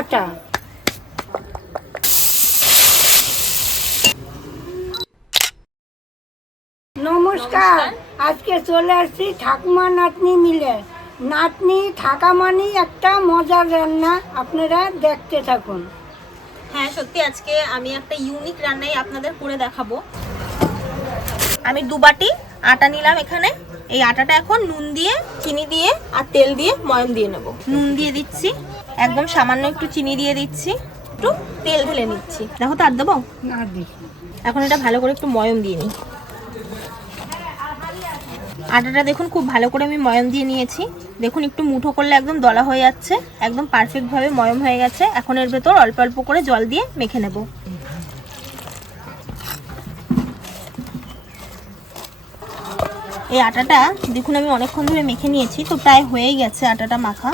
আটা নমস্কার, আজকে চলে আসছি ঠাকুমা নাতনি মিলে। নাতনি থাকা মানেই একটা মজার রান্না আপনারা দেখতে থাকুন। হ্যাঁ সত্যি আজকে আমি একটা ইউনিক রান্নাই আপনাদের করে দেখাবো। আমি দু বাটি আটা নিলাম এখানে। এই আটাটা এখন নুন দিয়ে, চিনি দিয়ে আর তেল দিয়ে ময়ম দিয়ে নেব। নুন দিয়ে দিচ্ছি। একদম সামান্য একটু চিনি দিয়ে দিচ্ছি। একটু তেল ঢেলে নিচ্ছি। দেখো তো আর দেবো? এখন এটা ভালো করে একটু ময়ম দিয়ে নিই আটাটা দেখুন খুব ভালো করে আমি ময়ম দিয়ে নিয়েছি। দেখুন একটু মুঠো করলে একদম দলা হয়ে যাচ্ছে। একদম পারফেক্টভাবে ময়ম হয়ে গেছে। এখন এর ভেতর অল্প অল্প করে জল দিয়ে মেখে নেব। এই আটাটা দেখুন আমি অনেকক্ষণ ধরে মেখে নিয়েছি তো প্রায় হয়েই গেছে আটাটা মাখা।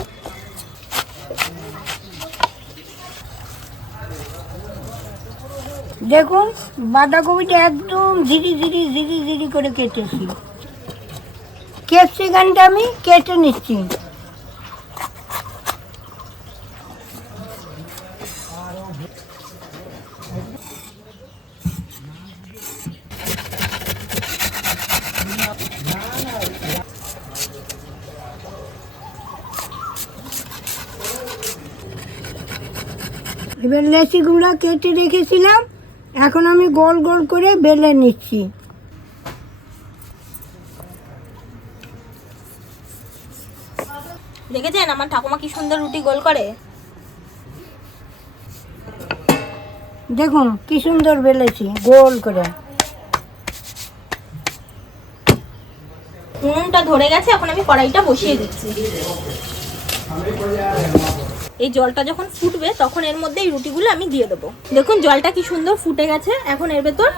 দেখুন, বাঁধাকপিটা একদম ঝিরি ঝিরি ঝিরি ঝিরি করে কেটেছি। ক্যাপসিকানটা আমি, কেটে নিচ্ছি। এবার লেচিগুলো কেটে রেখেছিলাম। এখন আমি গোল গোল করে বেলে নিচ্ছি। দেখেছেন? আমার ঠাকুমা কি সুন্দর রুটি গোল করে? দেখুন কি সুন্দর বেলেছি গোল করে। উনুনটা ধরে গেছে এখন আমি কড়াইটা বসিয়ে দিচ্ছি। এই জলটা যখন ফুটবে, তখন এর মধ্যে এই রুটিগুলো আমি দিয়ে দেবো। দেখুন, জলটা কি সুন্দর ফুটে গেছে। এখন এর ভেতর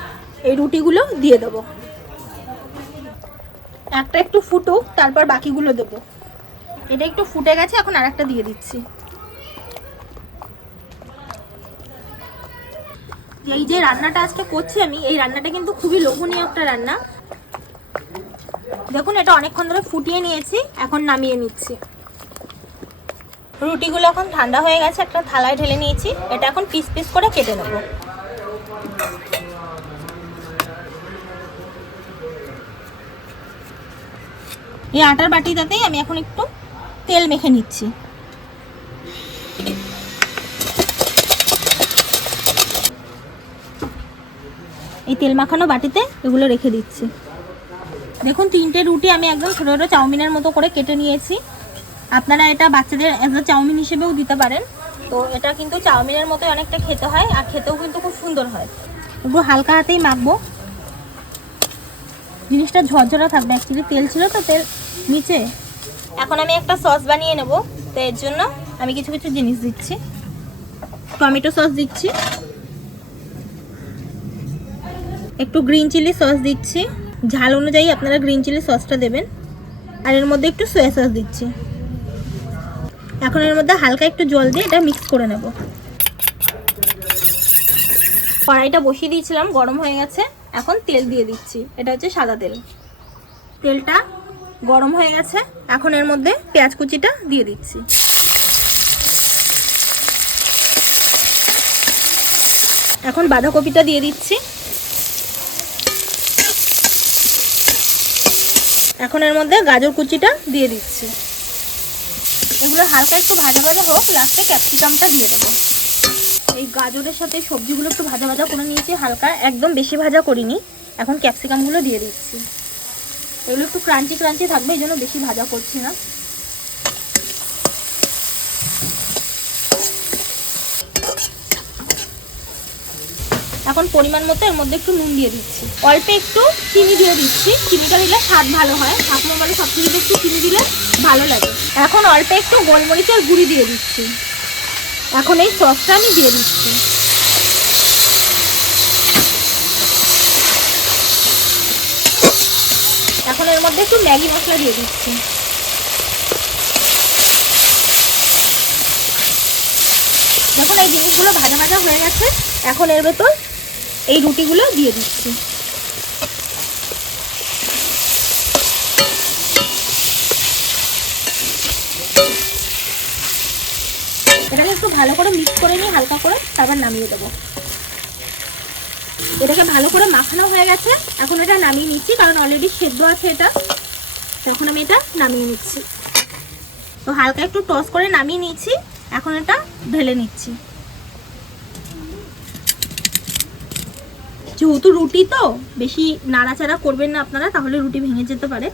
এই রুটিগুলো দিয়ে দেবো। একটা একটু ফুটুক, তারপর বাকিগুলো দেবো। এটা একটু ফুটে গেছে, এখন আরেকটা দিয়ে দিচ্ছি। এই যে রান্নাটা আজকে করছি আমি, এই রান্নাটা কিন্তু খুবই লোভনীয় একটা রান্না। দেখুন, এটা অনেকক্ষণ ধরে ফুটিয়ে নিয়েছি, এখন নামিয়ে নিচ্ছি। রুটিগুলো এখন ঠান্ডা হয়ে গেছে, একটা থালায় ঢেলে নিয়েছি। এটা এখন পিস পিস করে কেটে নেব। এই আটার বাটিটাতেই আমি এখন একটু তেল মেখে নিচ্ছি। এই তেল মাখানো বাটিতে এগুলো রেখে দিচ্ছি। দেখুন, তিনটে রুটি আমি একদম ছোটো ছোটো চাউমিনের মতো করে কেটে নিয়েছি। আপনারা এটা বাচ্চাদের অ্যাজ আ চাউমিন হিসেবেও দিতে পারেন। তো এটা কিন্তু চাউমিনের মতোই অনেকটা খেতে হয়, আর খেতেও কিন্তু খুব সুন্দর হয়। একটু হালকা হাতেই মাখবো। জিনিসটা ঝরঝরা থাকবে অ্যাকচুয়ালি তেল ছিল তো, তেল নিচে। এখন আমি একটা সস বানিয়ে নেব, তো এর জন্য আমি কিছু কিছু জিনিস দিচ্ছি। টমেটো সস দিচ্ছি। একটু গ্রিন চিলি সস দিচ্ছি। ঝাল অনুযায়ী আপনারা গ্রিন চিলি সসটা দেবেন। আর এর মধ্যে একটু সোয়া সস দিচ্ছি। এখন এর মধ্যে হালকা একটু জল দিয়ে এটা মিক্স করে নেব। কড়াইটা বসিয়ে দিয়েছিলাম, গরম হয়ে গেছে। এখন তেল দিয়ে দিচ্ছি, এটা হচ্ছে সাদা তেল। তেলটা গরম হয়ে গেছে, এখন এর মধ্যে পেঁয়াজ কুচিটা দিয়ে দিচ্ছি। এখন বাঁধাকপিটা দিয়ে দিচ্ছি। এখন এর মধ্যে গাজর কুচিটা দিয়ে দিচ্ছি। এগুলো হালকা একটু ভাজা ভাজা হোক লাস্টে ক্যাপসিকামটা দিয়ে দেবো। এই গাজরের সাথে সবজিগুলো একটু ভাজা ভাজা করে নিয়েছি, হালকা একদম বেশি ভাজা করিনি। এখন ক্যাপসিকামগুলো দিয়ে দিচ্ছি। এগুলো একটু ক্রাঞ্চি ক্রাঞ্চি থাকবে, এই জন্য বেশি ভাজা করছি না। এখন পরিমাণ মতো এর মধ্যে একটু নুন দিয়ে দিচ্ছি। অল্প একটু চিনি দিয়ে দিচ্ছি। চিনিটা দিলে স্বাদ ভালো হয়। ঠাকুমা বলে সব কিছুতে একটু চিনি দিলে ভালো লাগে। এখন অল্প একটু গোলমরিচের গুঁড়ি দিয়ে দিচ্ছি। এখন এই সসটা আমি দিয়ে দিচ্ছি। এখন এর মধ্যে একটু ম্যাগি মশলা দিয়ে দিচ্ছি। দেখুন, এই জিনিসগুলো ভাজা ভাজা হয়ে গেছে। এখন এর ভেতর এই রুটিগুলো দিয়ে দিচ্ছি। এটাকে একটু ভালো করে মিক্স করে নিয়ে হালকা করে তারপর নামিয়ে দেবো। এটাকে ভালো করে মাখানো হয়ে গেছে। এখন এটা নামিয়ে নিচ্ছি, কারণ অলরেডি সেদ্ধ আছে এটা। তখন আমি এটা নামিয়ে নিচ্ছি। তো হালকা একটু টস করে নামিয়ে নিচ্ছি এখন এটা ঢেলে নিচ্ছি। যেহেতু রুটি তো বেশি নাড়াচাড়া করবেন না আপনারা তাহলে রুটি ভেঙে যেতে পারে।